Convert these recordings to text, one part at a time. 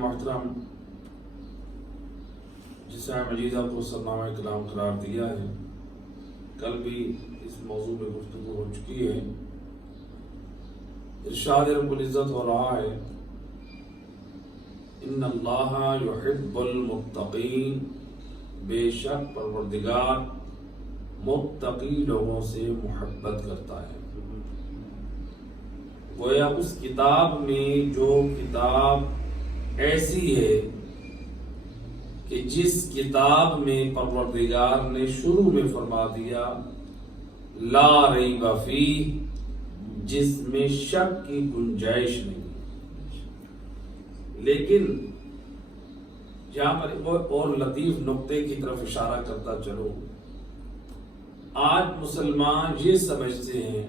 محترم جسے مجیدہ کو سرنامہ کلام قرار دیا ہے، کل بھی اس موضوع پہ گفتگو ہو چکی ہے۔ ارشاد رب العزت ہو رہا ہے ان اللہ یحب المتقین، بے شک پروردگار متقی لوگوں سے محبت کرتا ہے۔ گویا اس کتاب میں جو کتاب ایسی ہے کہ جس کتاب میں پروردگار نے شروع میں فرما دیا لا ریب فیہ، جس میں شک کی گنجائش نہیں، لیکن یہاں پر اور لطیف نقطے کی طرف اشارہ کرتا چلو، آج مسلمان یہ سمجھتے ہیں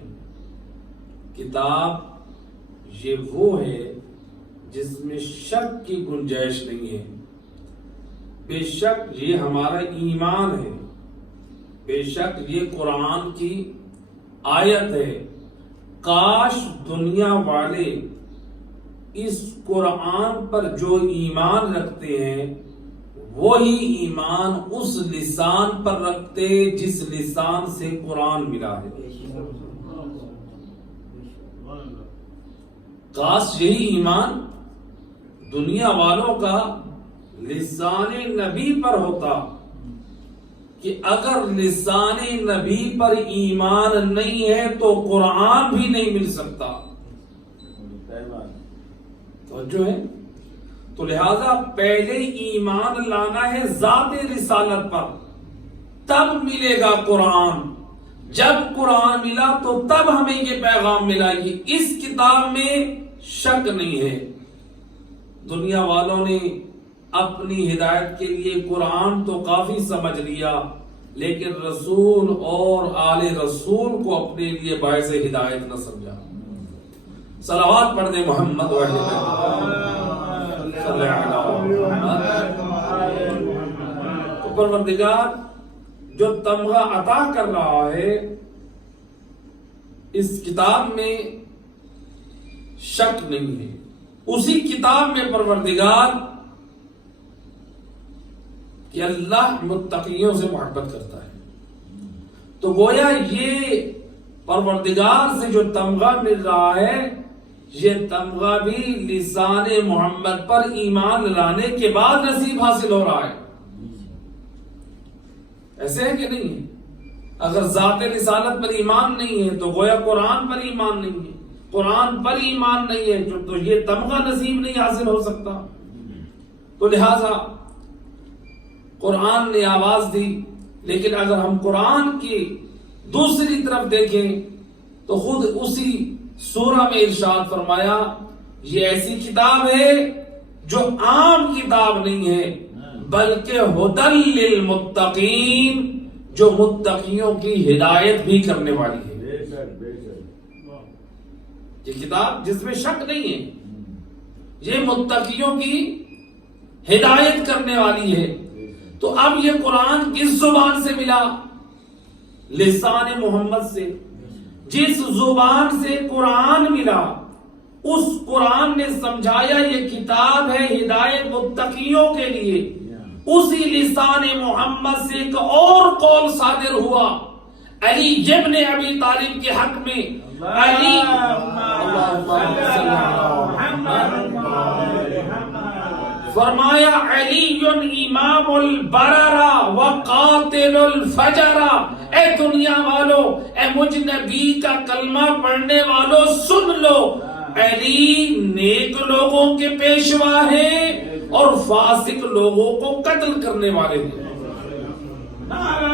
کتاب یہ وہ ہے جس میں شک کی گنجائش نہیں ہے۔ بے شک یہ ہمارا ایمان ہے، بے شک یہ قرآن کی آیت ہے۔ کاش دنیا والے اس قرآن پر جو ایمان رکھتے ہیں وہی ایمان اس لسان پر رکھتے جس لسان سے قرآن ملا ہے۔ کاش یہی ایمان دنیا والوں کا لسان نبی پر ہوتا کہ اگر لسان نبی پر ایمان نہیں ہے تو قرآن بھی نہیں مل سکتا۔ توجہ ہے؟ تو لہذا پہلے ایمان لانا ہے ذات رسالت پر، تب ملے گا قرآن۔ جب قرآن ملا تو تب ہمیں یہ پیغام ملا کہ اس کتاب میں شک نہیں ہے۔ دنیا والوں نے اپنی ہدایت کے لیے قرآن تو کافی سمجھ لیا، لیکن رسول اور آل رسول کو اپنے لیے باعث ہدایت نہ سمجھا۔ صلوات پڑھ دیں محمد صلی اللہ علیہ وسلم۔ تو پروردگار جو تمغہ عطا کر رہا ہے اس کتاب میں شک نہیں ہے۔ اسی کتاب میں پروردگار کہ اللہ متقیوں سے محبت کرتا ہے، تو گویا یہ پروردگار سے جو تمغہ مل رہا ہے یہ تمغہ بھی لسان محمد پر ایمان لانے کے بعد نصیب حاصل ہو رہا ہے۔ ایسے ہے کہ نہیں ہے؟ اگر ذات رسالت پر ایمان نہیں ہے تو گویا قرآن پر ایمان نہیں ہے، قرآن پر ایمان نہیں ہے تو یہ تمغہ نصیب نہیں حاصل ہو سکتا۔ تو لہذا قرآن نے آواز دی، لیکن اگر ہم قرآن کی دوسری طرف دیکھیں تو خود اسی سورہ میں ارشاد فرمایا یہ ایسی کتاب ہے جو عام کتاب نہیں ہے بلکہ ہدی للمتقین، جو متقیوں کی ہدایت بھی کرنے والی ہے۔ یہ کتاب جس میں شک نہیں ہے، یہ متقیوں کی ہدایت کرنے والی ہے۔ تو اب یہ قرآن کس زبان سے ملا؟ لسان محمد سے۔ جس زبان سے قرآن ملا اس قرآن نے سمجھایا یہ کتاب ہے ہدایت متقیوں کے لیے۔ اسی لسان محمد سے ایک اور قول صادر ہوا علی ابن ابی طالب کے حق میں۔ علی فرمایا علی امام البررہ وقاتل الفجرہ۔ اے دنیا والو، اے مجھ نبی کا کلمہ پڑھنے والو سن لو، علی نیک لوگوں کے پیشوا ہیں اور فاسق لوگوں کو قتل کرنے والے ہیں۔ نعرہ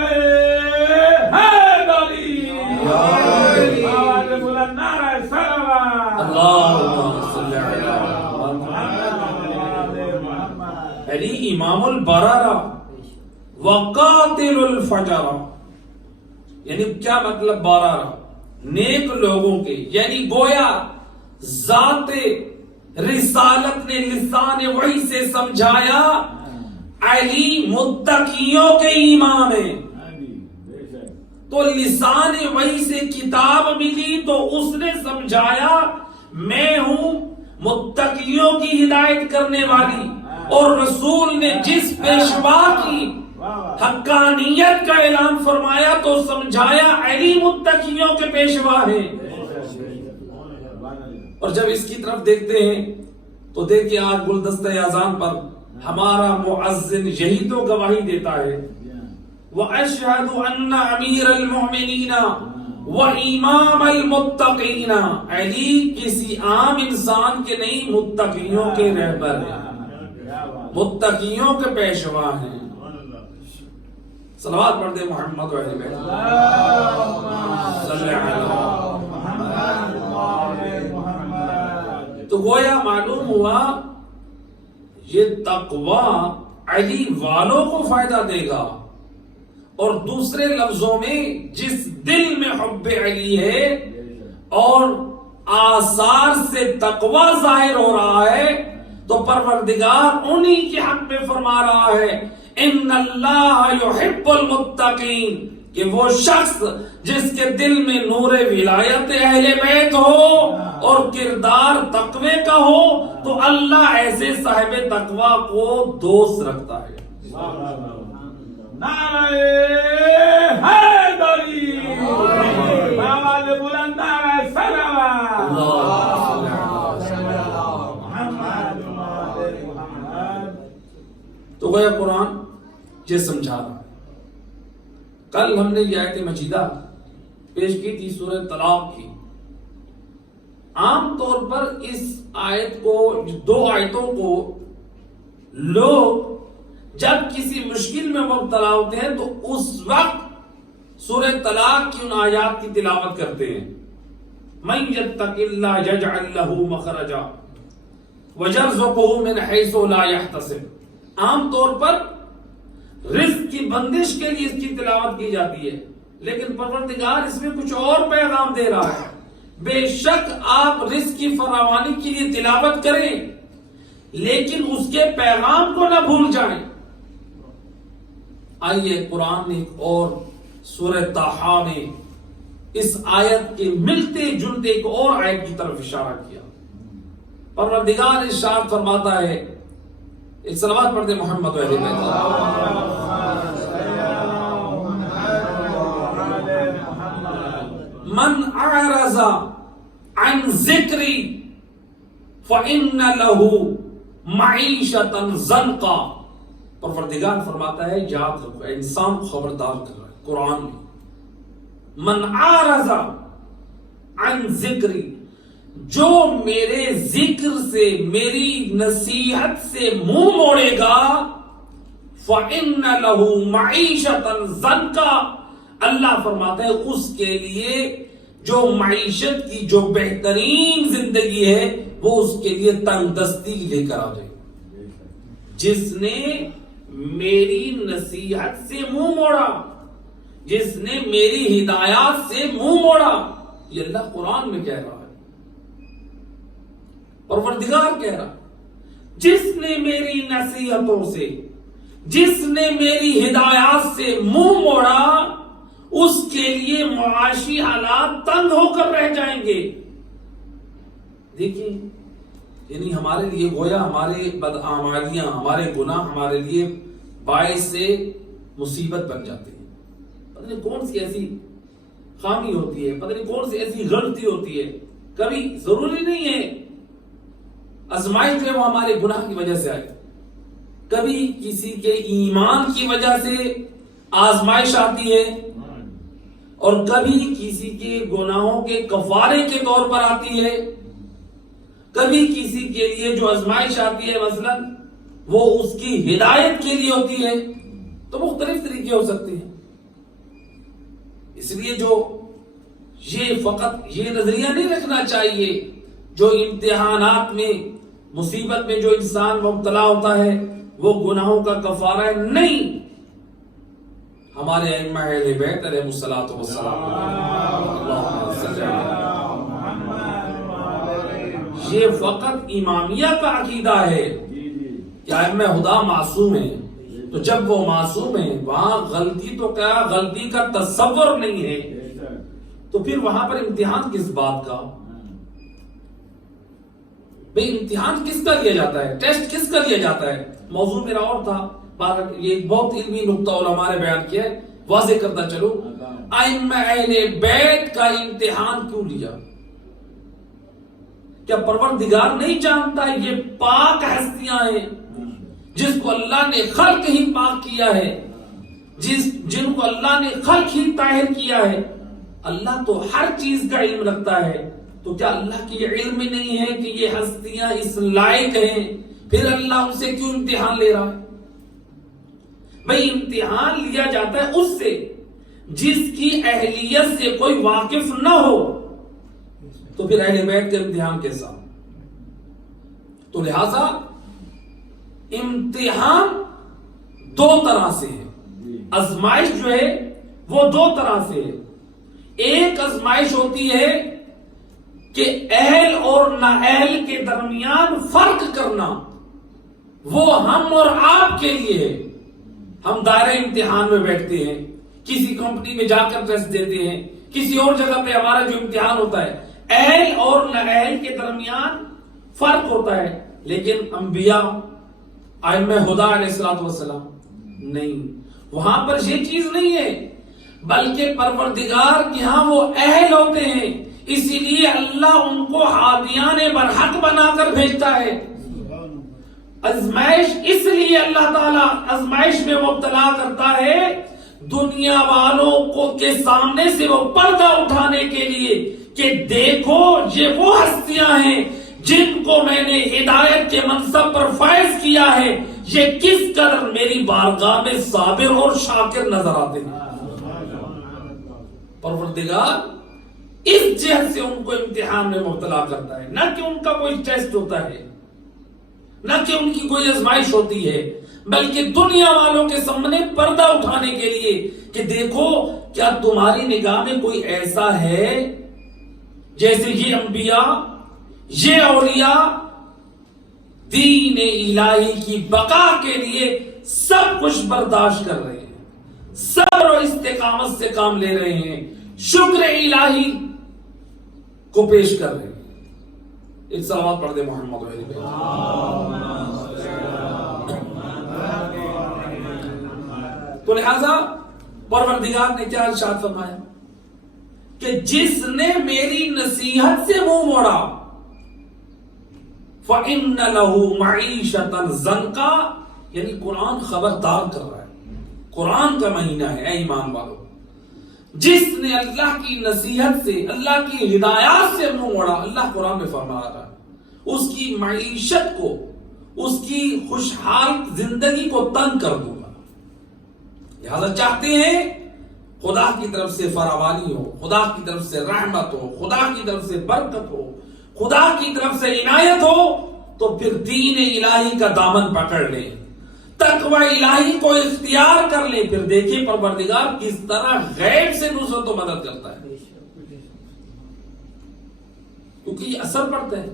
حیدری، آواز بلند، نعرہ صلوات، اللہم صلی علی علی امام البررہ وقاتل الفجرہ۔ یعنی کیا مطلب بررہ؟ نیک لوگوں کے، یعنی گویا ذات رسالت نے لسان وحی سے سمجھایا علی متقیوں کے ایمان ہے۔ تو لسان وحی سے کتاب ملی تو اس نے سمجھایا میں ہوں متقیوں کی ہدایت کرنے والی، اور رسول نے جس پیشوا کی حقانیت کا اعلان فرمایا تو سمجھایا علی متقیوں کے پیشوا ہیں۔ اور جب اس کی طرف دیکھتے ہیں تو دیکھیں آج گلدستہ اذان پر ہمارا مؤذن یہی تو گواہی دیتا ہے، وَأَشْهَدُ أَنَّ أَمِيرَ الْمُؤْمِنِينَ وَإِمَامَ الْمُتَّقِينَ، علی کسی عام انسان کے نہیں، متقیوں کے رہبر ہیں، متقیوں کے پیشوا ہیں۔ صلوات پڑھ دے محمد و اہل بیت صلی اللہ علیہ وسلم۔ تو گویا معلوم ہوا یہ تقوی علی والوں کو فائدہ دے گا، اور دوسرے لفظوں میں جس دل میں حب علی ہے اور آثار سے تقوی ظاہر ہو رہا ہے، تو پروردگار انہی کے حق میں فرما رہا ہے ان اللہ یحب المتقین، کہ وہ شخص جس کے دل میں نور ولایت اہل بیت ہو اور کردار تقوی کا ہو، تو اللہ ایسے صاحب تقوی کو دوست رکھتا ہے۔ نعرہ حیدری، آواز بلند، نعرہ سلام، تو گویا قرآن یہ سمجھا رہا ہے۔ کل ہم نے یہ آیت مجیدہ پیش کی تھی سورہ طلاق کی۔ عام طور پر اس آیت کو، دو آیتوں کو لوگ جب کسی مشکل میں مبتلا ہوتے ہیں تو اس وقت سورہ طلاق کی ان آیات کی تلاوت کرتے ہیں۔ مَن يَتَّقِ اللَّهَ يَجْعَل لَّهُ مَخْرَجًا وَيَرْزُقْهُ مِنْ حَيْثُ لَا يَحْتَسِبُ، عام طور پر رزق کی بندش کے لیے اس کی تلاوت کی جاتی ہے، لیکن پروردگار اس میں کچھ اور پیغام دے رہا ہے۔ بے شک آپ رزق کی فراوانی کے لیے تلاوت کریں، لیکن اس کے پیغام کو نہ بھول جائیں۔ آئیے قرآن نے ایک اور سورہ طٰہٰ میں اس آیت کے ملتے جلتے ایک اور آیت کی طرف اشارہ کیا۔ پروردگار ارشاد فرماتا ہے، ایک صلوات پڑھ دے محمد و اہل بیت۔ من اعرض عن ذکری فإن له معیشۃ ضنکا، پروردگار فرماتا ہے یاد رکھو، انسان کو خبردار کر رہا ہے قرآن میں، من اعرض عن ذکری، جو میرے ذکر سے، میری نصیحت سے منہ موڑے گا، فَإِنَّ لَهُ مَعِيشَةً ضَنْكَا، اللہ فرماتا ہے اس کے لیے جو معیشت کی جو بہترین زندگی ہے وہ اس کے لیے تنگ دستی لے کر آ جائے۔ جس نے میری نصیحت سے منہ موڑا، جس نے میری ہدایات سے منہ موڑا، یہ اللہ قرآن میں کہہ رہا ہے، پروردگار کہہ رہا، جس نے میری نصیحتوں سے، جس نے میری ہدایات سے منہ موڑا، اس کے لیے معاشی حالات تنگ ہو کر رہ جائیں گے۔ دیکھیں، یعنی ہمارے لیے گویا ہمارے بدعمالیاں، ہمارے گناہ ہمارے لیے باعث سے مصیبت بن جاتے ہیں۔ پتہ نہیں کون سی ایسی خامی ہوتی ہے، پتہ نہیں کون سی ایسی غلطی ہوتی ہے، کبھی ضروری نہیں ہے آزمائش جو ہے وہ ہمارے گناہ کی وجہ سے آئے، کبھی کسی کے ایمان کی وجہ سے آزمائش آتی ہے، اور کبھی کسی کے گناہوں کے کفارے کے طور پر آتی ہے، کبھی کسی کے لیے جو آزمائش آتی ہے مثلا وہ اس کی ہدایت کے لیے ہوتی ہے، تو مختلف طریقے ہو سکتے ہیں۔ اس لیے جو یہ فقط یہ نظریہ نہیں رکھنا چاہیے جو امتحانات میں، مصیبت میں جو انسان مبتلا ہوتا ہے وہ گناہوں کا کفارہ ہے، نہیں۔ ہمارے ائمہ اہل بیت علیہ الصلوۃ والسلام، یہ فقط امامیہ کا عقیدہ ہے کہ ائمہ خدا معصوم ہیں، تو جب وہ معصوم ہیں وہاں غلطی تو کیا، غلطی کا تصور نہیں ہے، تو پھر وہاں پر امتحان کس بات کا؟ بھئی امتحان کس کا لیا جاتا ہے، ٹیسٹ کس کا لیا جاتا ہے؟ موضوع میرا اور تھا، یہ ایک بہت علمی نقطہ علماء نے بیان کیا ہے، واضح کرتا چلو، ائمہ اہل بیت کا امتحان کیوں لیا؟ کیا پروردگار نہیں جانتا یہ پاک ہستیاں ہیں جس کو اللہ نے خلق ہی پاک کیا ہے، جن کو اللہ نے خلق ہی طاہر کیا ہے؟ اللہ تو ہر چیز کا علم رکھتا ہے، تو کیا اللہ کی علم نہیں ہے کہ یہ ہستیاں اس لائق ہیں؟ پھر اللہ ان سے کیوں امتحان لے رہا ہے؟ بھئی امتحان لیا جاتا ہے اس سے جس کی اہلیت سے کوئی واقف نہ ہو، تو پھر اہل بیت کے امتحان کے ساتھ، تو لہذا امتحان دو طرح سے ہے، آزمائش جو ہے وہ دو طرح سے ہے۔ ایک آزمائش ہوتی ہے کہ اہل اور نااہل کے درمیان فرق کرنا، وہ ہم اور آپ کے لیے ہے۔ ہم دائرہ امتحان میں بیٹھتے ہیں، کسی کمپنی میں جا کر ٹیسٹ دیتے ہیں، کسی اور جگہ پہ ہمارا جو امتحان ہوتا ہے، اہل اور نااہل کے درمیان فرق ہوتا ہے، لیکن انبیاء ائمہ خدا علیہ الصلوۃ والسلام نہیں، وہاں پر یہ چیز نہیں ہے، بلکہ پروردگار کے ہاں وہ اہل ہوتے ہیں، اسی لیے اللہ ان کو ہادیان برحق بنا کر بھیجتا ہے۔ آزمائش اس لیے اللہ تعالیٰ آزمائش میں مبتلا کرتا ہے، دنیا والوں کو کے سامنے سے وہ پردہ اٹھانے کے لیے کہ دیکھو یہ وہ ہستیاں ہیں جن کو میں نے ہدایت کے منصب پر فائز کیا ہے، یہ کس قدر میری بارگاہ میں صابر اور شاکر نظر آتے ہیں۔ پروردگار اس جہت سے ان کو امتحان میں مبتلا کرتا ہے، نہ کہ ان کا کوئی ٹیسٹ ہوتا ہے، نہ کہ ان کی کوئی آزمائش ہوتی ہے، بلکہ دنیا والوں کے سامنے پردہ اٹھانے کے لیے کہ دیکھو کیا تمہاری نگاہ میں کوئی ایسا ہے جیسے یہ انبیاء، یہ اولیاء دین الہی کی بقا کے لیے سب کچھ برداشت کر رہے ہیں، صبر و استقامت سے کام لے رہے ہیں، شکر الہی کو پیش کر رہے ہیں۔ ایک صلوات پڑھ دے محمد علیہ پہ۔ تو لہذا پروردگار نے کیا ارشاد فرمایا کہ جس نے میری نصیحت سے منہ موڑا فَإِنَّ لَهُ مَعِيشَةً ضَنْكَا، یعنی قرآن خبردار کر رہا ہے، قرآن کا مہینہ ہے، اے ایمان والو، جس نے اللہ کی نصیحت سے، اللہ کی ہدایات سے منہ موڑا، اللہ قرآن میں فرما رہا ہے اس کی معیشت کو، اس کی خوشحال زندگی کو تنگ کر دوں گا۔ لہذا چاہتے ہیں خدا کی طرف سے فراوانی ہو، خدا کی طرف سے رحمت ہو، خدا کی طرف سے برکت ہو، خدا کی طرف سے عنایت ہو، تو پھر دین الہی کا دامن پکڑ لیں، تقوی الہی کو اختیار کر لیں، پھر دیکھیں پروردگار کس طرح غیب سے نصرت و مدد کرتا ہے، کیونکہ یہ اثر پڑتا ہے۔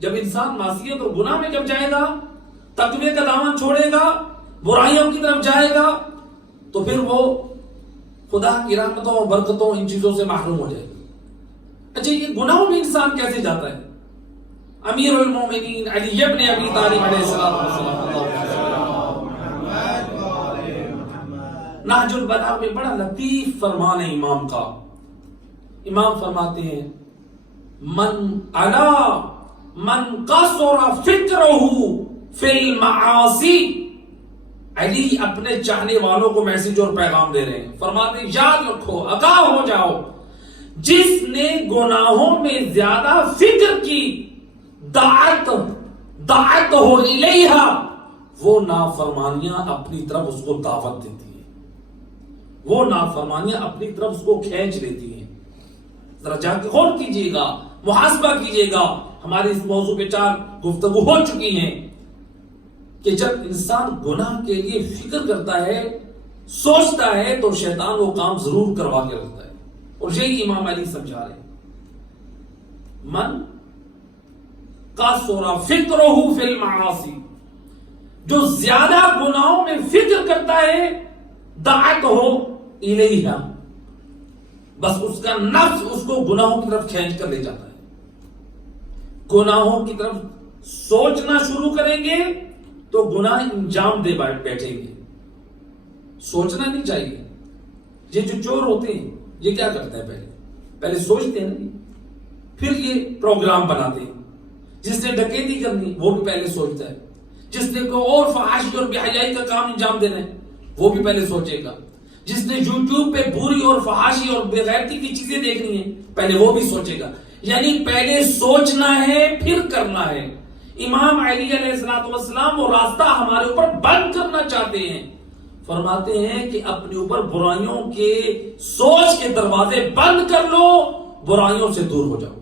جب انسان معصیت اور گناہ میں جب جائے گا، تقوی کا دامن چھوڑے گا، برائیوں کی طرف جائے گا، تو پھر وہ خدا کی رحمتوں اور برکتوں ان چیزوں سے محروم ہو جائے گا۔ اچھا، یہ گناہوں میں انسان کیسے جاتا ہے؟ امیر المومنین علی ابن ابی طالب علیہ السلام نہج البلاغہ میں بڑا لطیف فرمان ہے امام کا۔ امام فرماتے ہیں من قصر فکرہ فی المعاصی، علی اپنے چاہنے والوں کو میسج اور پیغام دے رہے ہیں، فرماتے ہیں یاد رکھو، آگاہ ہو جاؤ، جس نے گناہوں میں زیادہ فکر کی، دعت ہو الیہا، وہ نافرمانیاں اپنی طرف اس کو دعوت دیتی ہیں، وہ نافرمانیاں اپنی طرف اس کو کھینچ لیتی ہیں۔ ذرا جا کے غور کیجئے گا، محاسبہ کیجئے گا۔ ہماری اس موضوع پہ 4 گفتگو ہو چکی ہیں کہ جب انسان گناہ کے لیے فکر کرتا ہے، سوچتا ہے، تو شیطان وہ کام ضرور کروا کے رکھتا ہے، اور یہی امام علی سمجھا رہے ہیں۔ من قصر فکرہ فی المعاصی، جو زیادہ گناہوں میں فکر کرتا ہے، دعت ہو الیہا، بس اس کا نفس اس کو گناہوں کی طرف کھینچ کر لے جاتا ہے۔ گناہوں کی طرف سوچنا شروع کریں گے تو گناہ انجام دے بیٹھیں گے. سوچنا نہیں چاہیے. یہ جو چور ہوتے ہیں یہ کیا کرتے ہیں؟ پہلے سوچتے ہیں نا، پھر یہ پروگرام بناتے ہیں. جس نے ڈکیتی کرنی وہ بھی پہلے سوچتا ہے. جس نے کوئی اور فحاشی اور بے حیائی کا کام انجام دینا ہے وہ بھی پہلے سوچے گا. جس نے یوٹیوب پہ بری اور فحاشی اور بے غیرتی کی چیزیں دیکھنی ہیں پہلے وہ بھی سوچے گا. یعنی پہلے سوچنا ہے پھر کرنا ہے. امام علی علیہ السلام وہ راستہ ہمارے اوپر بند کرنا چاہتے ہیں. فرماتے ہیں کہ اپنے اوپر برائیوں کے سوچ کے دروازے بند کر لو، برائیوں سے دور ہو جاؤ.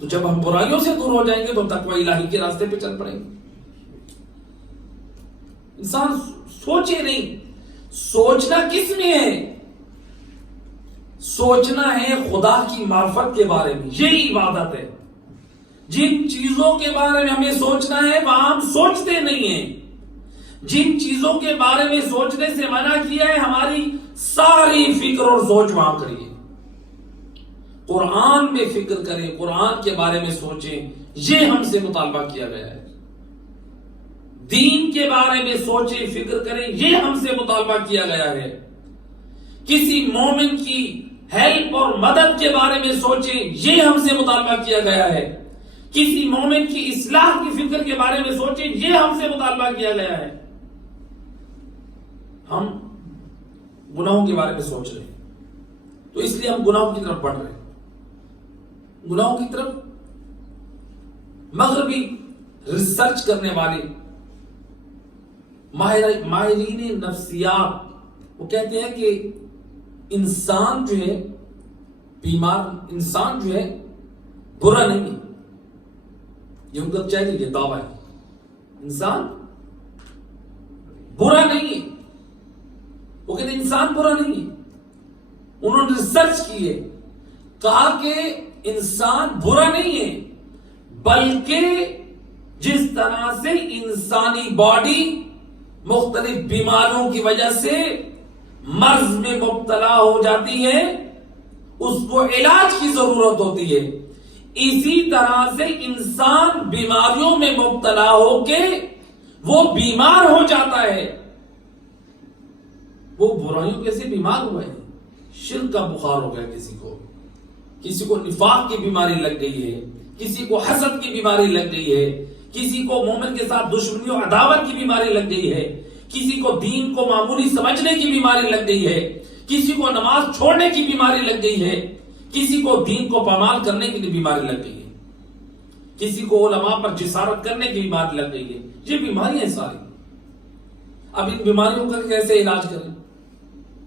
تو جب ہم برائیوں سے دور ہو جائیں گے تو تقوی الہی کے راستے پہ چل پڑیں گے. انسان سوچے نہیں. سوچنا کس میں ہے؟ سوچنا ہے خدا کی معرفت کے بارے میں. یہی عبادت ہے. جن چیزوں کے بارے میں ہمیں سوچنا ہے وہاں ہم سوچتے نہیں ہیں. جن چیزوں کے بارے میں سوچنے سے منع کیا ہے ہماری ساری فکر اور سوچ وہاں کریے. قرآن میں فکر کریں، قرآن کے بارے میں سوچیں، یہ ہم سے مطالبہ کیا گیا ہے. دین کے بارے میں سوچیں، فکر کریں، یہ ہم سے مطالبہ کیا گیا ہے. کسی مومن کی ہیلپ اور مدد کے بارے میں سوچیں، یہ ہم سے مطالبہ کیا گیا ہے. کسی مومن کی اصلاح کی فکر کے بارے میں سوچیں، یہ ہم سے مطالبہ کیا گیا ہے. ہم گناہوں کے بارے میں سوچ رہے ہیں تو اس لیے ہم گناہوں کی طرف بڑھ رہے ہیں. گناہوں کی طرف مغربی ریسرچ کرنے والے ماہرین نفسیات وہ کہتے ہیں کہ انسان جو ہے بیمار، انسان جو ہے برا نہیں ہے. یہ ان کا چاہیے یہ دعویٰ ہے. انسان برا نہیں ہے. وہ کہتے ہیں انسان برا نہیں ہے. انہوں نے ریسرچ کی ہے، کہا کہ انسان برا نہیں ہے، بلکہ جس طرح سے انسانی باڈی مختلف بیماریوں کی وجہ سے مرض میں مبتلا ہو جاتی ہے، اس کو علاج کی ضرورت ہوتی ہے، اسی طرح سے انسان بیماریوں میں مبتلا ہو کے وہ بیمار ہو جاتا ہے. وہ برائیوں کیسے بیمار ہوا ہے؟ شرک کا بخار ہو گیا کسی کو نفاق کی بیماری لگ گئی ہے، کسی کو حسد کی بیماری لگ گئی ہے، کسی کو مومن کے ساتھ دشمنی و عداوت کی بیماری لگ گئی ہے، کسی کو دین کو معمولی سمجھنے کی بیماری لگ گئی ہے، کسی کو نماز چھوڑنے کی بیماری لگ گئی ہے، کسی کو دین کو پامال کرنے کی بیماری لگ گئی ہے، کسی کو علماء پر جسارت کرنے کی بیماری لگ گئی ہے. یہ بیماریاں ہیں ساری. اب ان بیماریوں کا کیسے علاج کریں؟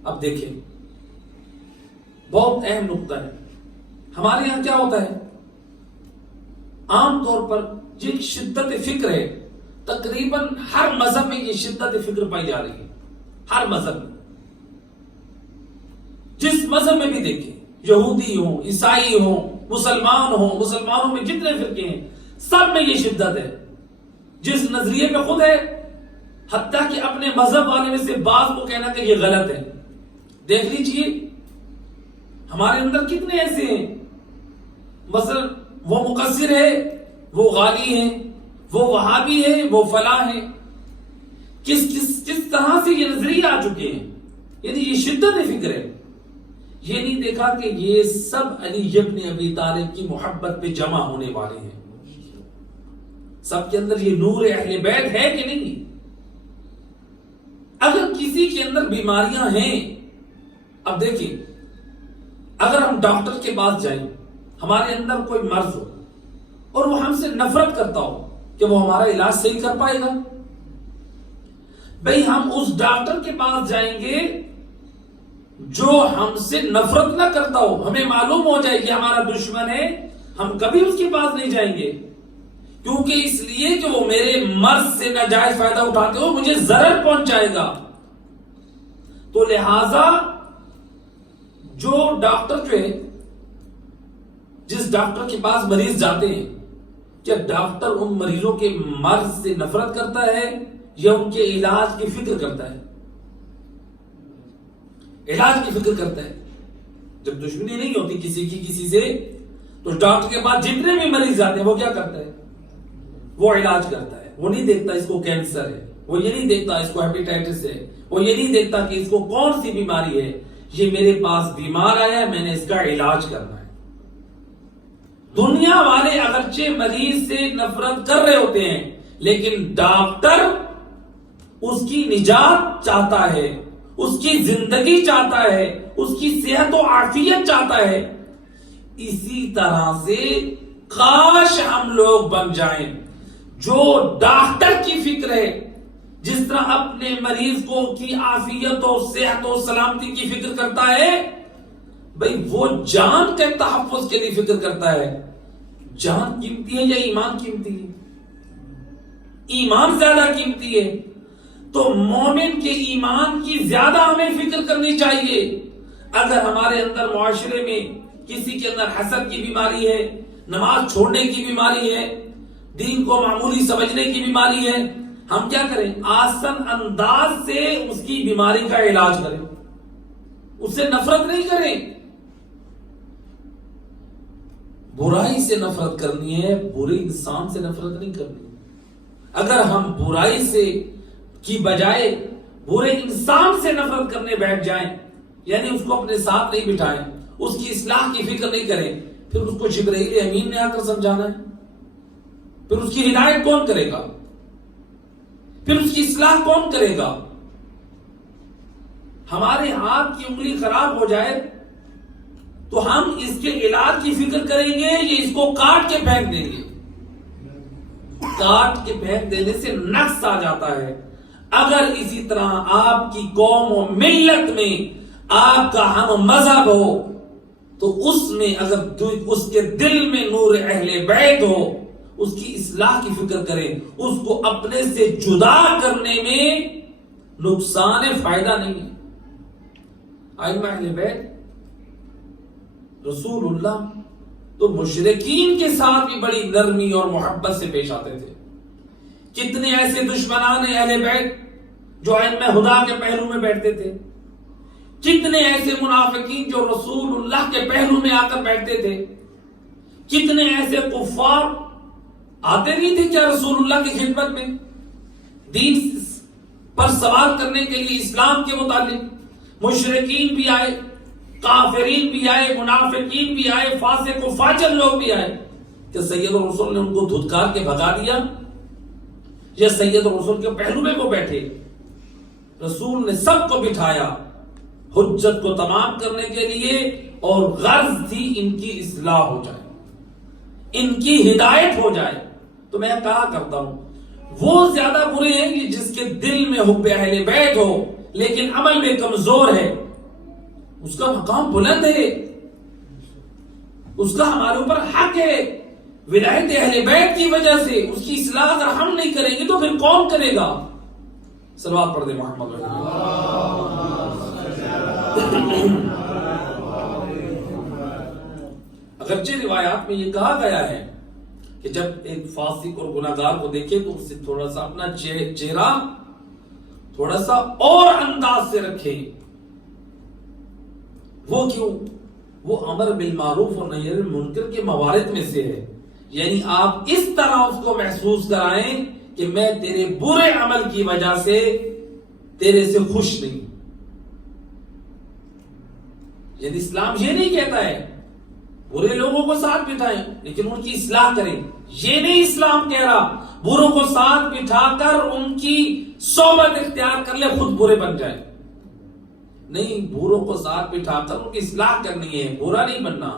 اب دیکھیں بہت اہم نقطہ ہے. ہمارے یہاں کیا ہوتا ہے؟ عام طور پر یہ شدت فکر ہے. تقریباً ہر مذہب میں یہ شدت فکر پائی جا رہی ہے. ہر مذہب میں، جس مذہب میں بھی دیکھیں، یہودی ہوں، عیسائی ہوں، مسلمان ہوں، مسلمانوں میں جتنے فرقے ہیں سب میں یہ شدت ہے. جس نظریے میں خود ہے، حتیٰ کہ اپنے مذہب والے میں سے بعض کو کہنا کہ یہ غلط ہے. دیکھ لیجئے ہمارے اندر کتنے ایسے ہیں. مثلا وہ مقصر ہے، وہ غالی ہے، وہ وہابی ہے، وہ فلاں ہے. کس طرح سے یہ نظریے آ چکے ہیں. یعنی یہ شدت فکر ہے. یہ نہیں دیکھا کہ یہ سب علی ابن ابی طالب کی محبت پہ جمع ہونے والے ہیں. سب کے اندر یہ نور اہل بیت ہے کہ نہیں؟ اگر کسی کے اندر بیماریاں ہیں، اب دیکھیں، اگر ہم ڈاکٹر کے پاس جائیں، ہمارے اندر کوئی مرض ہو اور وہ ہم سے نفرت کرتا ہو کہ وہ ہمارا علاج صحیح کر پائے گا؟ بھئی ہم اس ڈاکٹر کے پاس جائیں گے جو ہم سے نفرت نہ کرتا ہو، ہمیں معلوم ہو جائے کہ ہمارا دشمن ہے، ہم کبھی اس کے پاس نہیں جائیں گے. کیونکہ اس لیے کہ وہ میرے مرض سے ناجائز فائدہ اٹھاتے ہو، مجھے ضرر پہنچائے گا. تو لہذا جو ڈاکٹر جو ہے، جس ڈاکٹر کے پاس مریض جاتے ہیں، کیا ڈاکٹر ان مریضوں کے مرض سے نفرت کرتا ہے یا ان کے علاج کی فکر کرتا ہے؟ علاج کی فکر کرتا ہے. جب دشمنی نہیں ہوتی کسی کی کسی سے تو ڈاکٹر کے پاس جتنے بھی مریض آتے ہیں وہ کیا کرتا ہے؟ وہ علاج کرتا ہے. وہ نہیں دیکھتا اس کو کینسر ہے, وہ یہ نہیں دیکھتا اس کو ہیپیٹائٹس ہے, وہ یہ نہیں دیکھتا کہ اس کو کون سی بیماری ہے. یہ میرے پاس بیمار آیا ہے, میں نے اس کا علاج کرنا ہے. دنیا والے اگرچہ مریض سے نفرت کر رہے ہوتے ہیں, لیکن ڈاکٹر اس کی نجات چاہتا ہے, اس کی زندگی چاہتا ہے, اس کی صحت و عافیت چاہتا ہے. اسی طرح سے کاش ہم لوگ بن جائیں جو ڈاکٹر کی فکر ہے, جس طرح اپنے مریض کو کی عافیت و صحت و سلامتی کی فکر کرتا ہے, بھئی وہ جان کے تحفظ کے لیے فکر کرتا ہے. جان قیمتی ہے یا ایمان قیمتی ہے؟ ایمان زیادہ قیمتی ہے. تو مومن کے ایمان کی زیادہ ہمیں فکر کرنی چاہیے. اگر ہمارے اندر معاشرے میں کسی کے اندر حسد کی بیماری ہے, نماز چھوڑنے کی بیماری ہے, دین کو معمولی سمجھنے کی بیماری ہے, ہم کیا کریں؟ آسن انداز سے اس کی بیماری کا علاج کریں, اس سے نفرت نہیں کریں. برائی سے نفرت کرنی ہے, برے انسان سے نفرت نہیں کرنی. اگر ہم برائی سے کی بجائے برے انسان سے نفرت کرنے بیٹھ جائیں, یعنی اس کو اپنے ساتھ نہیں بٹھائیں, اس کی اصلاح کی فکر نہیں کریں, پھر اس کو جبرائیل امین نے آ کر سمجھانا ہے, پھر اس کی ہدایت کون کرے گا؟ پھر اس کی اصلاح کون کرے گا؟ ہمارے ہاتھ کی انگلی خراب ہو جائے تو ہم اس کے علاج کی فکر کریں گے یا اس کو کاٹ کے پھینک دیں گے؟ کاٹ کے پھینک دینے سے نقص آ جاتا ہے. اگر اسی طرح آپ کی قوم و ملت میں آپ کا ہم مذہب ہو تو اس میں اگر اس کے دل میں نور اہل بیت ہو, اس کی اصلاح کی فکر کریں, اس کو اپنے سے جدا کرنے میں نقصان ہے, فائدہ نہیں ہے. ائمہ اہل بیت رسول اللہ تو مشرکین کے ساتھ بھی بڑی نرمی اور محبت سے پیش آتے تھے. کتنے ایسے دشمنان اہل بیت جو ائمہ خدا کے پہلو میں بیٹھتے تھے, کتنے ایسے منافقین جو رسول اللہ کے پہلو میں آ کر بیٹھتے تھے, کتنے ایسے کفار آتے نہیں تھے کیا رسول اللہ کی خدمت میں دین پر سوال کرنے کے لیے, اسلام کے متعلق. مشرکین بھی آئے, کافرین بھی آئے, منافقین بھی آئے, فاسق و فاجر لوگ بھی آئے. کہ سید الرسول نے ان کو دھتکار کے بھگا دیا یا سید الرسول کے پہلو میں وہ بیٹھے؟ رسول نے سب کو بٹھایا حجت کو تمام کرنے کے لیے, اور غرض تھی ان کی اصلاح ہو جائے, ان کی ہدایت ہو جائے. تو میں کہا کرتا ہوں وہ زیادہ برے ہیں کہ جس کے دل میں حب اہل بیت ہو لیکن عمل میں کمزور ہے. اس کا مقام بلند ہے, اس کا ہمارے اوپر حق ہے. ولایت اہل بیت کی وجہ سے اس کی اصلاح اگر ہم نہیں کریں گے تو پھر کون کرے گا؟ صلوات پڑھ دے محمد رسول اللہ. اگرچہ روایات میں یہ کہا گیا ہے کہ جب ایک فاسق اور گناہگار کو دیکھے تو اس سے تھوڑا سا اپنا چہرہ تھوڑا سا اور انداز سے رکھے. وہ کیوں؟ وہ امر بالمعروف اور نہی عن المنکر کے موارد میں سے ہے. یعنی آپ اس طرح اس کو محسوس کرائیں کہ میں تیرے برے عمل کی وجہ سے تیرے سے خوش نہیں. یعنی اسلام یہ نہیں کہتا ہے برے لوگوں کو ساتھ بٹھائیں لیکن ان کی اصلاح کریں. یہ نہیں اسلام کہہ رہا بروں کو ساتھ بٹھا کر ان کی صحبت اختیار کر لے خود برے بن جائے. نہیں, بروں کو ساتھ بٹھا کر ان کی اصلاح کرنی ہے, برا نہیں بننا.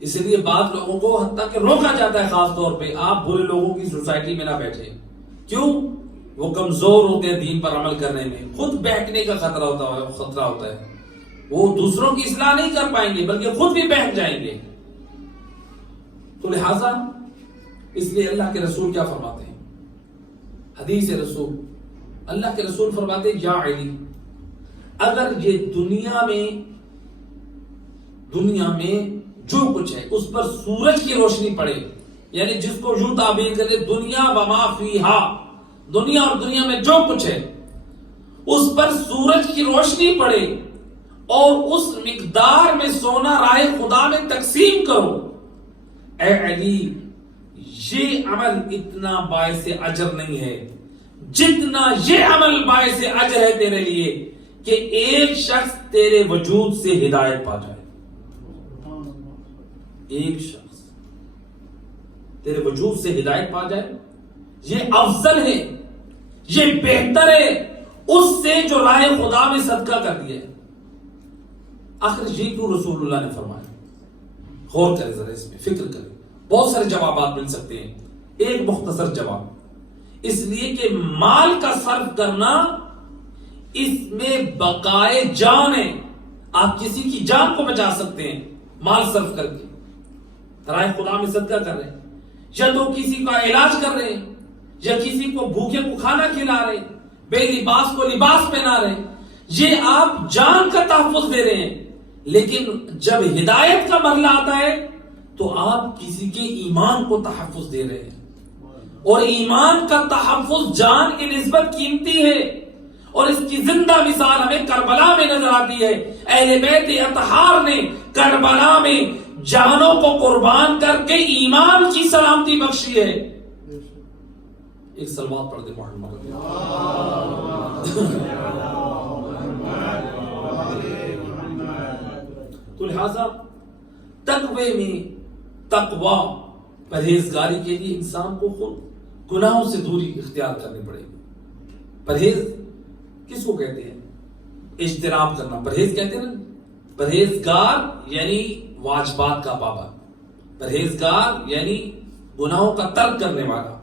اس لیے بعض لوگوں کو حتیٰ کہ روکا جاتا ہے خاص طور پہ, آپ برے لوگوں کی سوسائٹی میں نہ بیٹھے. کیوں؟ وہ کمزور ہوتے ہیں دین پر عمل کرنے میں, خود بہکنے کا خطرہ ہوتا ہے. وہ دوسروں کی اصلاح نہیں کر پائیں گے بلکہ خود بھی بہک جائیں گے. تو لہذا اس لیے اللہ کے رسول کیا فرماتے ہیں؟ حدیث رسول, اللہ کے رسول فرماتے ہیں یا علی, اگر یہ دنیا میں جو کچھ ہے اس پر سورج کی روشنی پڑے, یعنی جس کو یوں تعبیر کرے دنیا وما فیہا, دنیا اور دنیا میں جو کچھ ہے اس پر سورج کی روشنی پڑے اور اس مقدار میں سونا راہ خدا میں تقسیم کرو. اے علی یہ عمل اتنا باعث اجر نہیں ہے جتنا یہ عمل باعث اجر ہے تیرے لیے کہ ایک شخص تیرے وجود سے ہدایت پا جائے. ایک شخص تیرے وجود سے ہدایت پا جائے یہ افضل ہے, یہ بہتر ہے اس سے جو راہ خدا میں صدقہ کر دیا ہے. آخر یہ کیوں رسول اللہ نے فرمایا؟ غور کریں ذرا اس میں, فکر کریں. بہت سارے جوابات مل سکتے ہیں. ایک مختصر جواب, اس لیے کہ مال کا صرف کرنا اس میں بقائے جان ہے. آپ کسی کی جان کو بچا سکتے ہیں مال صرف کر کے, راہ خدا میں صدقہ کر رہے ہیں, یا تو کسی کا علاج کر رہے ہیں, یا کسی کو بھوکے کو کھانا کھلا رہے ہیں, بے لباس کو لباس پہنا رہے ہیں. یہ آپ جان کا تحفظ دے رہے ہیں. لیکن جب ہدایت کا مرحلہ آتا ہے تو آپ کسی کے ایمان کو تحفظ دے رہے ہیں, اور ایمان کا تحفظ جان کی نسبت قیمتی ہے. اور اس کی زندہ مثال ہمیں کربلا میں نظر آتی ہے. اہل بیت اطہار نے کربلا میں جانوں کو قربان کر کے ایمان کی سلامتی بخشی ہے. ایک سلوات پڑھ دے محمد. تو لہذا تقوی میں تقوی پرہیزگاری کے لیے انسان کو خود گناہوں سے دوری اختیار کرنی پڑے گی. پرہیز کس کو کہتے ہیں؟ اجتناب کرنا پرہیز کہتے ہیں نا. پرہیزگار یعنی واجبات کا پابند, پرہیزگار یعنی گناہوں کا ترک کرنے والا.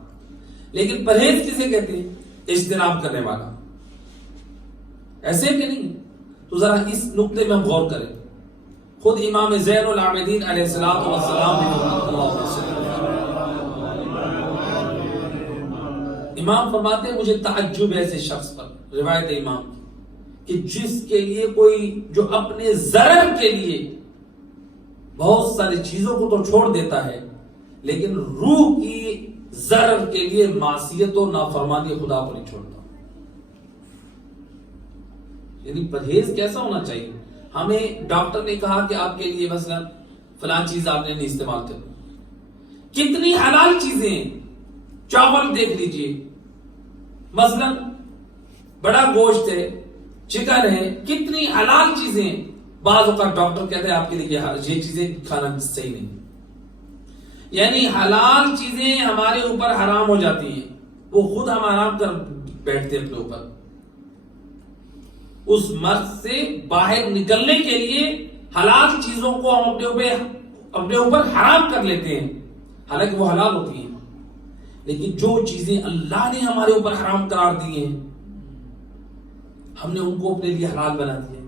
لیکن پرہیز کسے کہتے ہیں؟ اجتناب کرنے والا. ایسے کہ نہیں؟ تو ذرا اس نقطے میں ہم غور کریں. خود امام زین العابدین علیہ الصلوۃ والسلام امام فرماتے ہیں مجھے تعجب ہے ایسے شخص پر, روایت امام کی, کہ جس کے لیے کوئی جو اپنے ضرر کے لیے بہت ساری چیزوں کو تو چھوڑ دیتا ہے لیکن روح کی ضرر کے لیے معصیت و نافرمانی خدا کو نہیں چھوڑتا. یعنی پرہیز کیسا ہونا چاہیے؟ ہمیں ڈاکٹر نے کہا کہ آپ کے لیے مثلا فلاں چیز آپ نے نہیں استعمال کرنی. کتنی حلال چیزیں ہیں. چاول دیکھ لیجئے, مثلا بڑا گوشت ہے, چکن ہے, کتنی حلال چیزیں ہیں. بعض اوقات ڈاکٹر کہتے ہیں آپ کے لیے یہ چیزیں کھانا صحیح نہیں. یعنی حلال چیزیں ہمارے اوپر حرام ہو جاتی ہیں, وہ خود ہم حرام کر بیٹھتے اپنے اوپر. اس مرض سے باہر نکلنے کے لیے حلال چیزوں کو ہم اپنے اوپر حرام کر لیتے ہیں, حالانکہ وہ حلال ہوتی ہیں. لیکن جو چیزیں اللہ نے ہمارے اوپر حرام قرار دی ہیں ہم نے ان کو اپنے لیے حلال بنا دیا.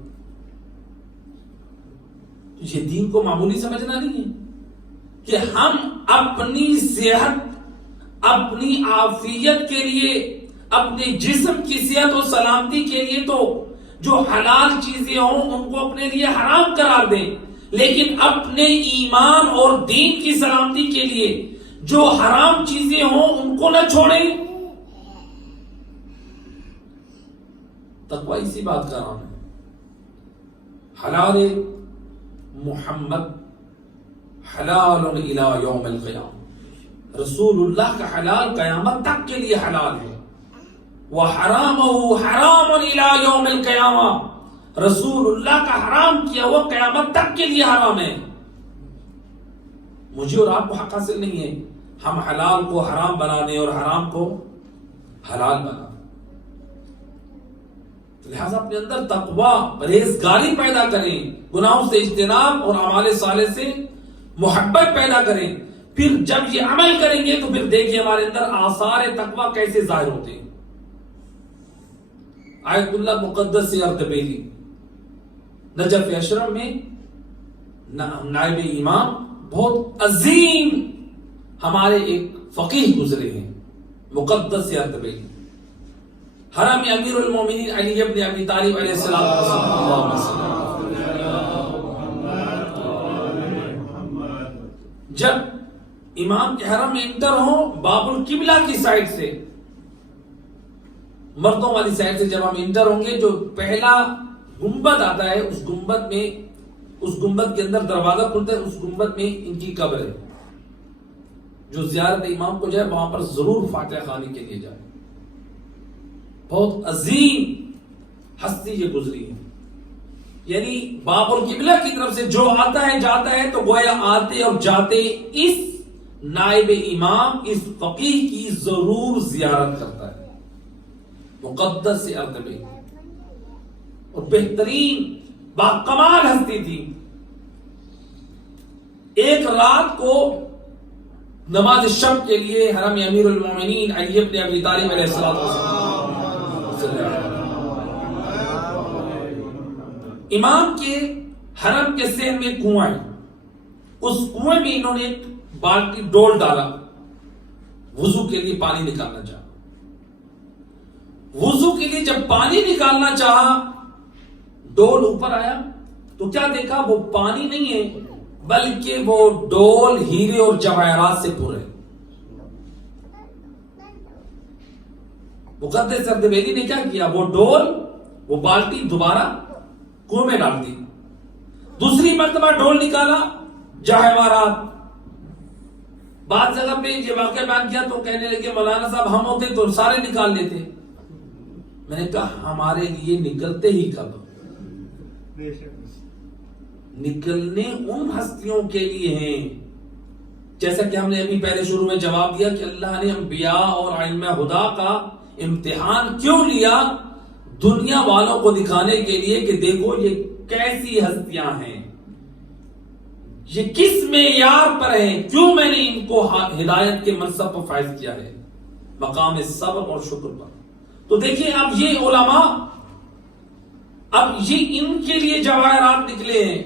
یہ دین کو معمولی سمجھنا نہیں ہے کہ ہم اپنی صحت, اپنی عافیت کے لیے, اپنے جسم کی صحت و سلامتی کے لیے تو جو حلال چیزیں ہوں ان کو اپنے لیے حرام قرار دیں, لیکن اپنے ایمان اور دین کی سلامتی کے لیے جو حرام چیزیں ہوں ان کو نہ چھوڑیں. تقوی اسی بات کا نام ہے. حلال محمد حلال الی یوم القیامہ, رسول اللہ کا حلال قیامت تک کے لیے حلال ہے. وحرامہ حرام الی یوم القیامہ, رسول اللہ کا حرام کیا وہ قیامت تک کے لیے حرام ہے. مجھے اور آپ کو حق حاصل نہیں ہے ہم حلال کو حرام بنا دیں اور حرام کو حلال بنا دیں. لہذا اپنے اندر تقوی پرہیزگاری پیدا کریں, گناہوں سے اجتناب اور اعمال صالح سے محبت پیدا کریں. پھر جب یہ عمل کریں گے تو پھر دیکھیے ہمارے اندر آثار تقوی کیسے ظاہر ہوتے ہیں. آیت اللہ مقدس سے اردبیلی نجف اشرف میں نائب امام بہت عظیم ہمارے ایک فقیہ گزرے ہیں, مقدس سے اردبیلی, حرم امیر المومنین علی ابن ابی طالب علیہ السلام. جب امام کے حرم میں انٹر ہوں باب القبلہ کی سائڈ سے, مردوں والی سائڈ سے جب ہم انٹر ہوں گے, جو پہلا گنبد آتا ہے، اس گنبد کے اندر دروازہ کھلتا ہے، اس گنبد میں ان کی قبر ہے. جو زیارت امام کو جائے وہاں پر ضرور فاتحہ خوانی کے لیے جائے. بہت عظیم ہستی یہ گزری ہے. یعنی باب القبلہ کی طرف سے جو آتا ہے جاتا ہے تو گویا آتے اور جاتے اس نائب امام، اس فقیہ کی ضرور زیارت کرتا ہے. مقدس سے ارتبے اور بہترین باکمال ہستی تھی. ایک رات کو نماز شب کے لیے حرم امیر المومنین علی بن ابی طالب علیہ السلام امام کے حرم کے صحن میں کنواں ہے. اس کنویں میں انہوں نے ایک بالٹی ڈول ڈالا، وضو کے لیے پانی نکالنا چاہا. وضو کے لیے جب پانی نکالنا چاہا، ڈول اوپر آیا تو کیا دیکھا؟ وہ پانی نہیں ہے بلکہ وہ ڈول ہیرے اور جواہرات سے پر ہے. مقدس اردبیلی نے کیا کیا؟ وہ ڈول، وہ بالٹی دوبارہ کنویں میں ڈال دی. دوسری مرتبہ ڈول نکالا، جواہرات. بعض جگہ پہ یہ واقعہ بیان کیا تو کہنے لگے مولانا صاحب ہم ہوتے تو سارے نکال لیتے. میں نے کہا ہمارے لیے نکلتے ہی کب؟ نکلنے ان ہستیوں کے لیے ہیں. جیسا کہ ہم نے ابھی پہلے شروع میں جواب دیا کہ اللہ نے انبیاء اور ائمہ خدا کا امتحان کیوں لیا؟ دنیا والوں کو دکھانے کے لیے کہ دیکھو یہ کیسی ہستیاں ہیں، یہ کس معیار پر ہیں، کیوں میں نے ان کو ہدایت کے منصب پر فائز کیا ہے، مقام صبر اور شکر پر. تو دیکھیں اب یہ علماء، اب یہ ان کے لیے جواہرات نکلے ہیں.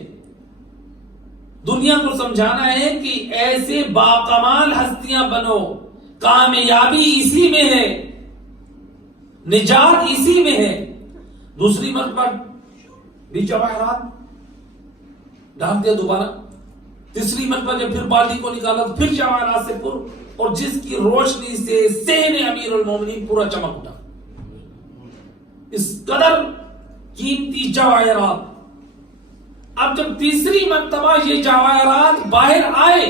دنیا کو سمجھانا ہے کہ ایسے باکمال ہستیاں بنو، کامیابی اسی میں ہے، نجات اسی میں ہے. دوسری مرتبہ بھی جواہرات ڈال دیا دوبارہ. تیسری مرتبہ جب پھر بالٹی کو نکالا تو پھر جواہرات سے پر، اور جس کی روشنی سے صحن امیر المومنین پورا چمک اٹھا. اس قدر قیمتی جواہرات. اب جب تیسری مرتبہ یہ جواہرات باہر آئے،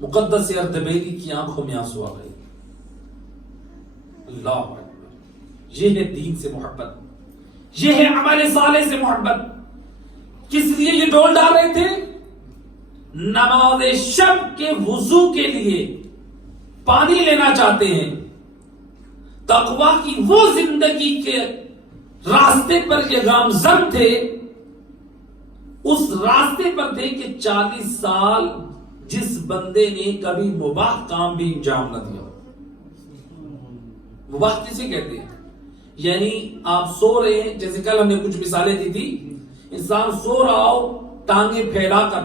مقدس اردبیلی کی آنکھوں میں آنسو آ گئے. اللہ اکبر. یہ ہے دین سے محبت، یہ ہے عمل صالح سے محبت. کس لیے یہ ڈول ڈال رہے تھے؟ نماز شب کے وضو کے لیے پانی لینا چاہتے ہیں. تقوی کی وہ زندگی کے راستے پر یہ گامزن تھے، اس راستے پر تھے کہ 40 سال جس بندے نے کبھی مباح کام بھی انجام نہ دیا. مباح کسے کہتے ہیں؟ یعنی آپ سو رہے ہیں، جیسے کل ہم نے کچھ مثالیں دی تھی، انسان سو رہا ہو ٹانگیں پھیلا کر،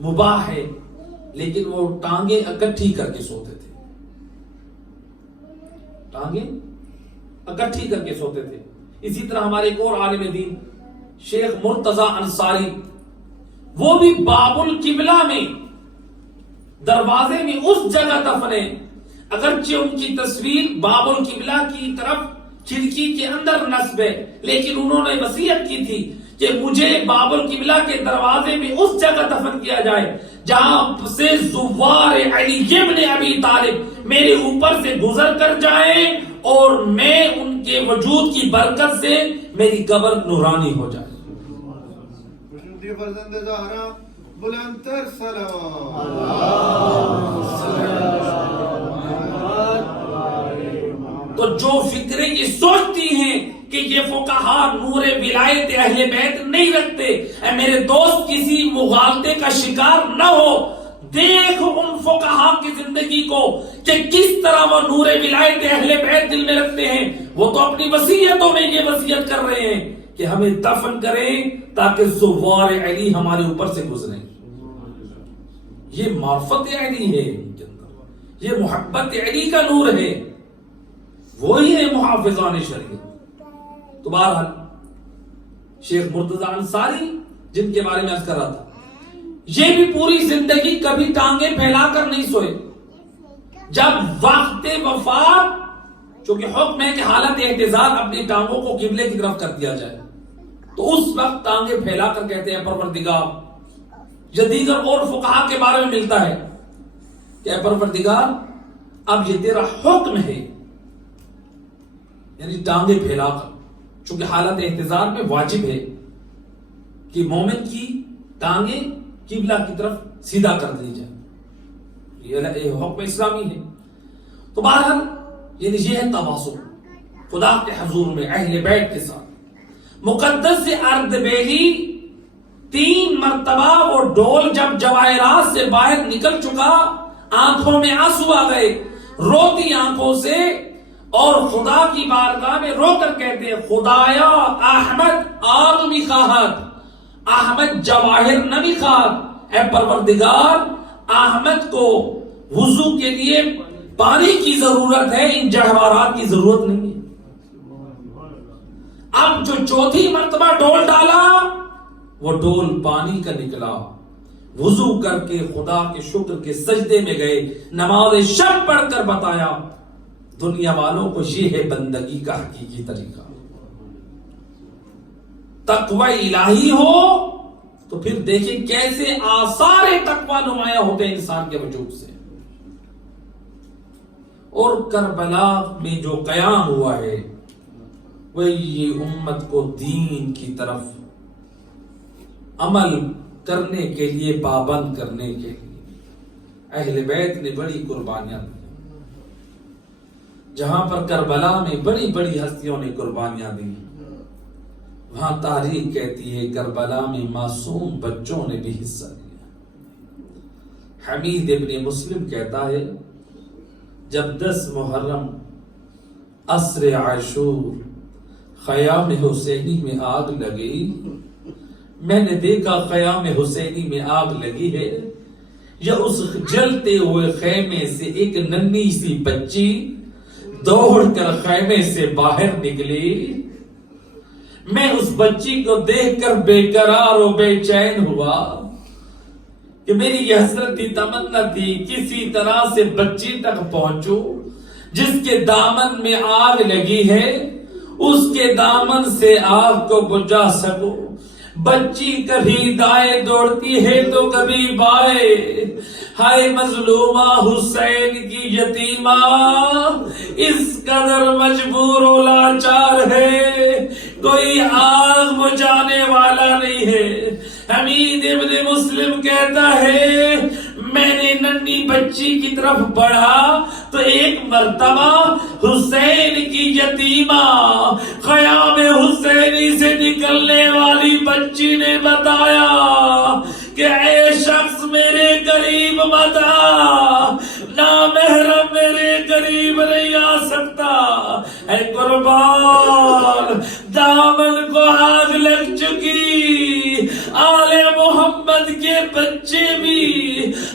مباح ہے، لیکن وہ ٹانگیں اکٹھی کر کے سوتے تھے. ٹانگیں اکٹھی کر کے سوتے تھے. اسی طرح ہمارے ایک اور عالم دین شیخ مرتضی انصاری، وہ بھی باب القبلہ میں دروازے میں اس جگہ دفن ہے. اگرچہ ان کی تصویر باب القبلہ کی طرف کھڑکی کے اندر نصب ہے، لیکن انہوں نے وصیت کی تھی کہ مجھے باب القبلہ کے دروازے میں اس جگہ دفن کیا جائے جہاں سے زوار علی ابن ابی طالب میرے اوپر سے گزر کر جائیں اور میں ان کے وجود کی برکت سے میری قبر نورانی ہو جائے. بلندتر صلوات. تو جو فکریں یہ سوچتی ہیں کہ یہ فقہا نور ولایت اہل بیت نہیں رکھتے، اے میرے دوست کسی مغالطے کا شکار نہ ہو. دیکھ ان فقہا کی زندگی کو کہ کس طرح وہ نور ولایت اہل بیت دل میں رکھتے ہیں. وہ تو اپنی وصیتوں میں یہ وصیت کر رہے ہیں کہ ہمیں دفن کریں تاکہ زوار علی ہمارے اوپر سے گزریں. یہ معرفت علی ہے ان کے اندر، یہ محبت علی کا نور ہے، وہی ہے محافظان شریعت. تو بہرحال شیخ مرتضی انصاری جن کے بارے میں عرض کر رہا تھا، یہ بھی پوری زندگی کبھی ٹانگیں پھیلا کر نہیں سوئے. جب وقت وفات، چونکہ حکم ہے کہ حالت احتضار اپنی ٹانگوں کو قبلے کی طرف کر دیا جائے، تو اس وقت ٹانگیں پھیلا کر کہتے ہیں پروردگار، یہ دیگر اور فقہا کے بارے میں ملتا ہے کہ اے پروردگار اب یہ تیرا حکم ہے، یعنی ٹانگیں پھیلا کر، چونکہ حالت احتضار میں واجب ہے کہ مومن کی ٹانگیں قبلہ کی طرف سیدھا کر دی جائے، یہ حکم اسلامی ہے۔ تو بہرحال یعنی یہ ہے تواضع خدا کے حضور میں اہل بیت کے ساتھ۔ مقدس ارد بیلی 3 مرتبہ وہ ڈول جب جواہرات سے باہر نکل چکا، آنکھوں میں آنسو آ گئے، روتی آنکھوں سے، اور خدا کی بارگاہ میں رو کر کہتے ہیں خدایا احمد آدمی خواہد، احمد جواہر نبی خواہد، اے پروردگار احمد کو وضو کے لیے پانی کی ضرورت ہے، ان جواہرات کی ضرورت نہیں ہے۔ اب جو چوتھی مرتبہ ڈول ڈالا وہ ڈول پانی کا نکلا، وضو کر کے خدا کے شکر کے سجدے میں گئے، نماز شب پڑھ کر بتایا دنیا والوں کو یہ ہے بندگی کا حقیقی طریقہ۔ تقوی الہی ہو تو پھر دیکھیں کیسے آثار تقوی نمایاں ہوتے ہیں انسان کے وجود سے۔ اور کربلا میں جو قیام ہوا ہے وہی امت کو دین کی طرف عمل کرنے کے لیے پابند کرنے کے لیے اہل بیت نے بڑی قربانیاں دی۔ جہاں پر کربلا میں بڑی بڑی ہستیوں نے قربانیاں دی، وہاں تاریخ کہتی ہے کربلا میں معصوم بچوں نے بھی حصہ لیا۔ حمید ابن مسلم کہتا ہے جب 10 محرم عصر عاشور خیام حسینی میں آگ لگی، میں نے دیکھا خیام حسینی میں آگ لگی ہے، یا اس جلتے ہوئے خیمے سے ایک ننھی سی بچی دوڑ کر خیمے سے باہر نکلی۔ میں اس بچی کو دیکھ کر بے قرار و بے چین ہوا کہ میری یہ حسرت تھی، تمنا تھی کسی طرح سے بچی تک پہنچوں جس کے دامن میں آگ لگی ہے، اس کے دامن سے آگ کو بجھا سکوں۔ بچی کبھی دائیں دوڑتی ہے تو کبھی بائیں، ہائے مظلومہ حسین کی یتیمہ اس قدر مجبور و لاچار ہے، کوئی آگ بجھانے والا نہیں ہے۔ حمید ابن مسلم کہتا ہے میں نے ننھی بچی کی طرف بڑھا تو ایک مرتبہ حسین کی یتیمہ خیام حسینی سے نکلنے والی بچی نے بتایا کہ اے شخص میرے قریب مت آ، نامحرم میرے قریب نہیں آ سکتا۔ اے قربان دامن کو آگ لگ چکی، آل محمد کے بچے بھی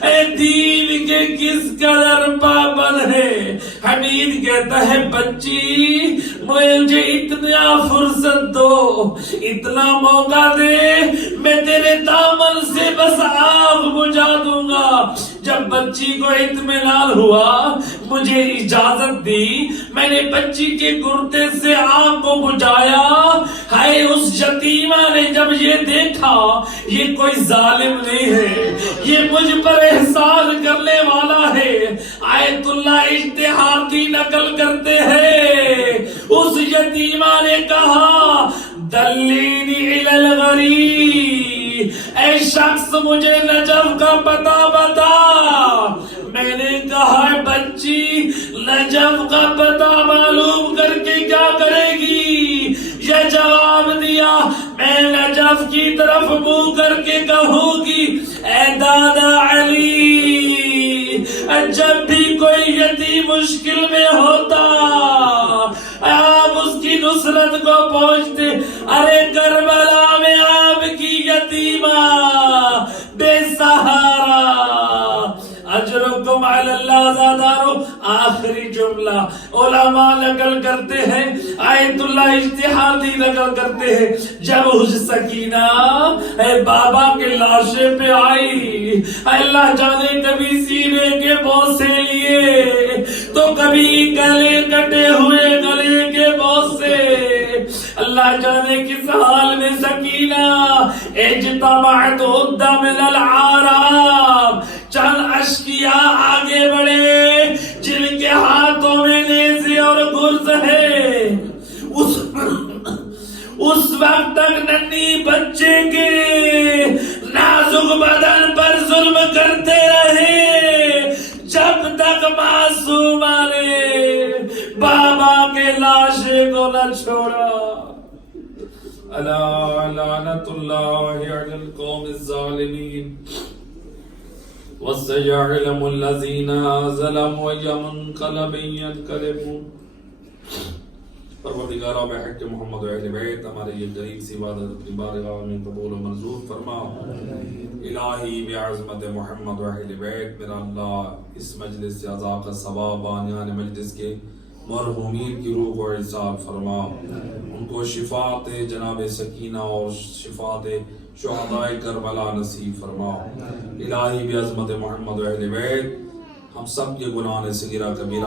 اے دین کے کس قدر پابند ہے۔ حمید کہتا ہے بچی مجھے اتنا فرصت دو، اتنا موقع دے، میں تیرے دامن سے بس آگ بجھا دوں گا۔ جب بچی کو اطمینان ہوا، مجھے اجازت دی، میں نے بچی کے کرتے سے آگ کو بجھایا۔ ہائے اس یتیمہ نے جب یہ دیکھا یہ کوئی ظالم نہیں ہے، یہ مجھ پر احسان کرنے والا ہے۔ آیت اللہ اجتہادی نقل کرتے ہیں اس یتیمہ نے کہا دلینی الی الغریب، اے شخص مجھے نجف کا پتہ بتا۔ میں نے کہا بچی نجف کا پتہ معلوم کر کے کیا کرے گی؟ یہ جواب دیا میں نجف کی طرف منہ کر کے کہوں گی اے دادا علی، جب بھی کوئی یتیم مشکل میں ہوتا آپ اس کی نصرت کو پہنچتے۔ ارے کربلا میں آپ کی یتیمہ بے سہارا، اجرکم علی اللہ زادارو۔ آخری جملہ علماء نقل کرتے ہیں، آیت اللہ اجتہادی نقل کرتے ہیں، جب اس سکینہ اے بابا کے لاشے پہ آئی، اللہ جانے کبھی سینے کے بوسے لیے تو کبھی گلے کٹے ہوئے گلے کے بوسے، اللہ اللہ جانے کس حال میں سکینہ اجتمعت عدہ من العرب، چند اشقیاء آگے بڑھے جن کے ہاتھوں میں نیزے اور گرز ہے. اس وقت تک ننھی بچے کے نازک بدن پر ظلم کرتے رہے جب تک معصومہ نے بابا کے لاشے کو نہ چھوڑا. الا لعنت اللہ علی القوم الظالمین وسيعلم الذين ظلموا أي منقلب ينقلبون. پروردگارہ بحق محمد و اہل بیت ہمارے یہ قریب سی عبادت اپنی بارگاہ میں قبول و منظور فرما. الہی بعظمت محمد و اہل بیت میرا اللہ اس مجلس سے عزا کا ثواب بانیان مجلس کے مرحومین کی روح کو ارسال فرما. ان کو شفاعت جناب سکینہ اور شفاعت شہداء کربلا نصیب فرما. الہی بعظمت محمد و اہل بیت ہم سب کے گناہ صغیرہ کبیرہ